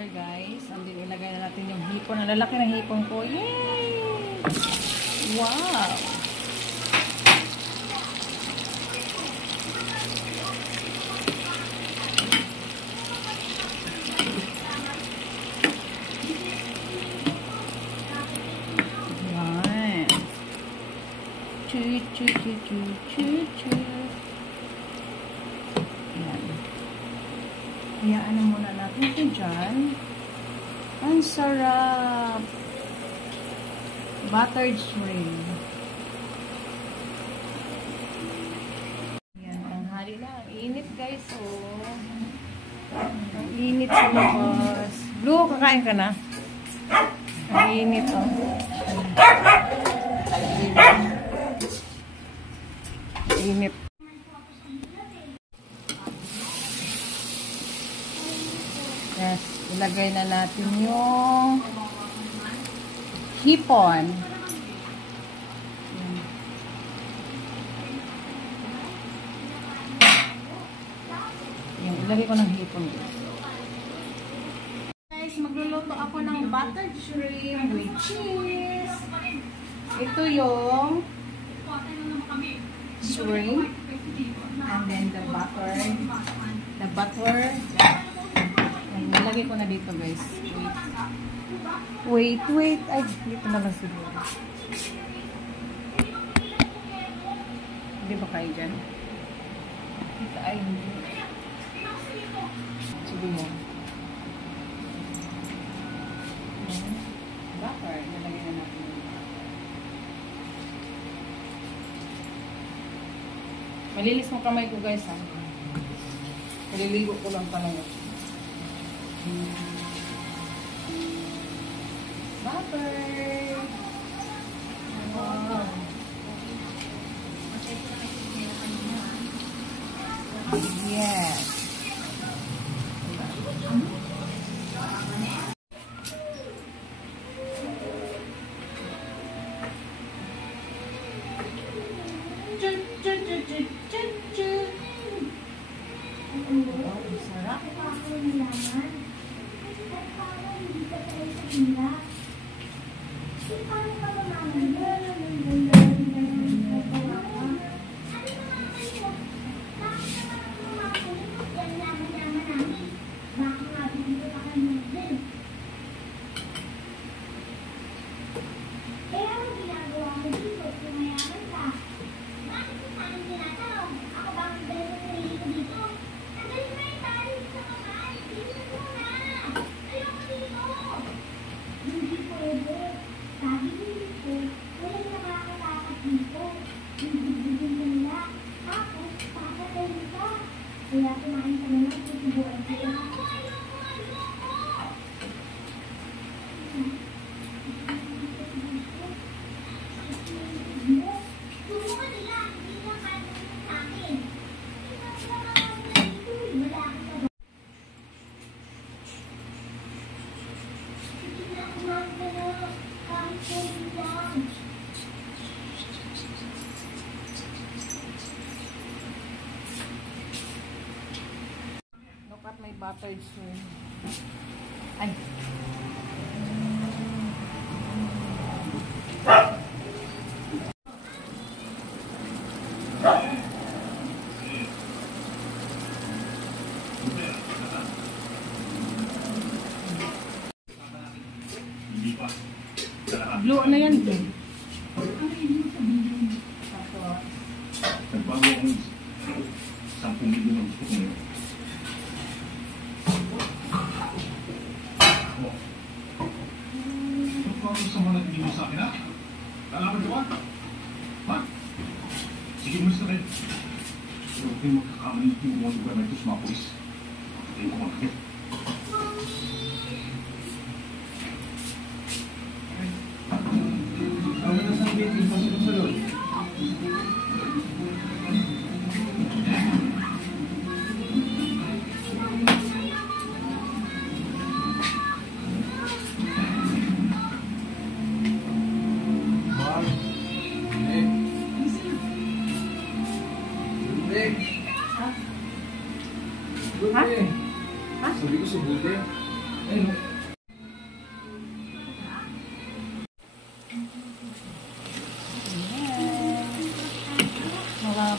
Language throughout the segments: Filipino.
butter, guys. Andin, ilagay na natin yung hipon. Ang lalaki ng hipon ko. Yay! Wow! Yan. Chu. Yan. Hayaan na muna natin ito dyan. Ang sarap! Buttered shrimp. Yan, ang hali lang. Init, guys, oh. Ang init sa labas. Blue, kakain ka na? Ang init, oh. Init. Yes, ilagay na natin yung hipon. Yan, ilagay ko ng hipon. Guys, magluluto ako ng buttered shrimp with cheese. Ito yung shrimp. And then the butter. Nilagay ko na dito, guys. Wait. Ay, dito na lang siguro. Hindi ba kayo dyan? Dito ay hindi. Sige mo. Butter. Nilagay na natin. Malilis mo kamay ko, guys, ha? Maliligo ko lang pala yun. Butter. Wow. Yes. Sarap. Look at my buttered shrimp. Ay. Blue, ano yan? Nagbago akong 10,000 ng gusto ko ngayon. Nagbago sa mga nagiging mo sa akin, ha? Lalaban ka ba? Ha? Sige mo sa akin. Pero huwag kayong magkakamali yung mga lugar na ito sa mga polis. Pagkatayin ko mga kayo. Ha? Ha?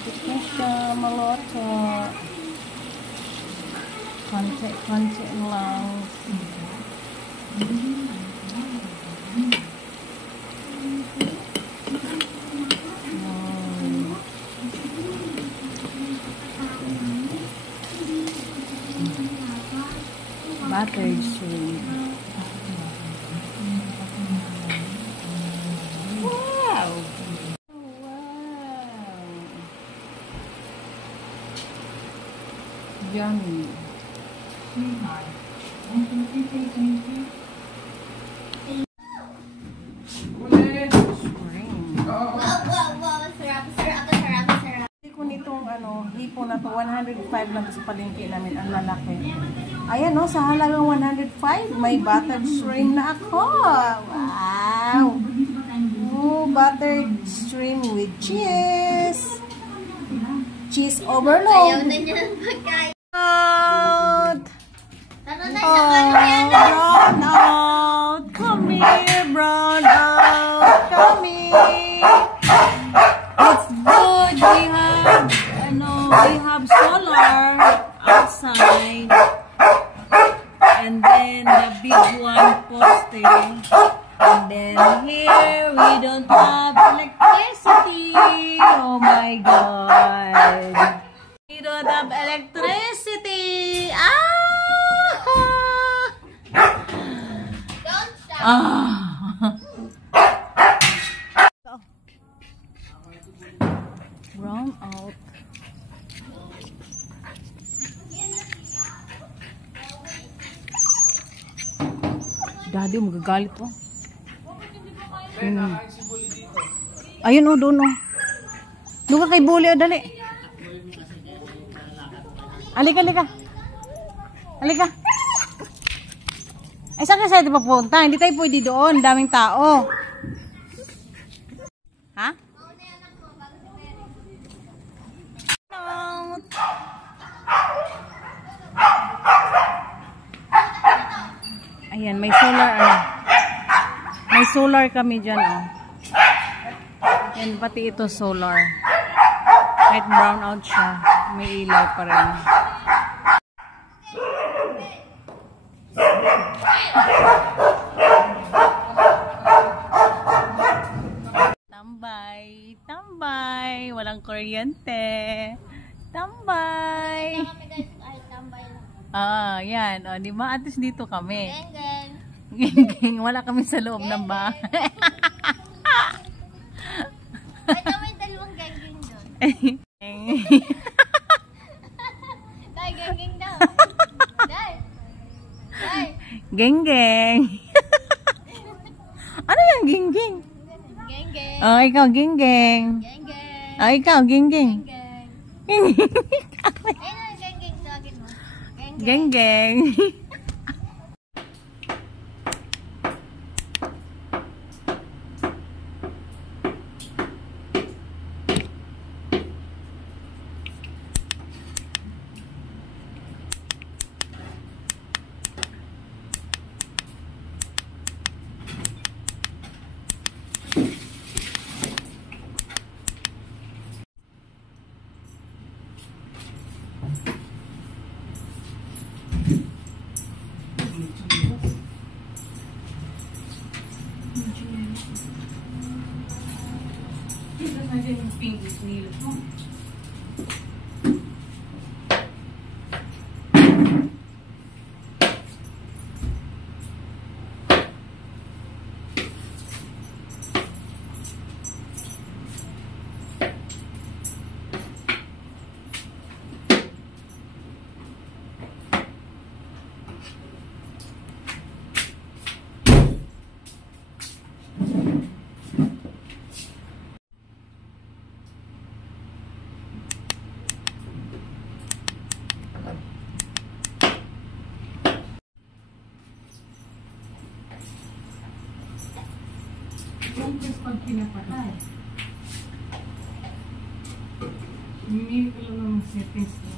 Malapit na siya maluto. Konti lang. Buttered shrimp. Wow! Yummy. Hipon na to, 105 lang sa palengke namin, ang lalaki. Ayan no, sa halagang 105, may buttered shrimp na ako. Wow! Oh, buttered shrimp with cheese. Cheese overload. Ayaw na niya ng pagkain. Out! Tara na siya kanina. Brown out! Come here, brown out! Come here! It's good. We have solar outside, and then the big one posting, and then here we don't have electricity. Oh my god, we don't have electricity. Don't stop. Brown out. Daddy, magagalit po. Ayun o, doon o. Doon ka kay Bully o, dali. Alika. Alika. Ay, saan ka sa'yo papunta? Hindi tayo pwede doon. Daming tao. Ha? Ayan, may solar may solar kami dyan and pati ito solar, kahit brown out siya, may ilaw pa rin. Tambay, walang kuryente. Tambay. Yan. O, di ba? At least dito kami. Geng. Wala kami sa loob ng bahay. Ba't may dalawang geng doon? Dahil geng daw. Dahil. Geng. Ano yan, geng? Geng. Oh, ikaw, geng. Oh, ikaw, geng. Ayun ang geng tawagin mo. Geng. Pag pinapatay, hindi ko lang ng settings ko.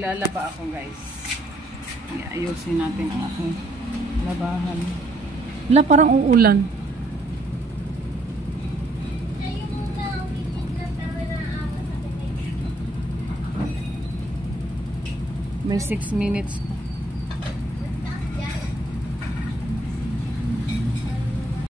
Naglalaba ako, guys. Ayusin natin ang aking labahan. Wala, parang uulan. Sa'yo muna ang pilit na pero naawa sa tinig. May 6 minutes pa.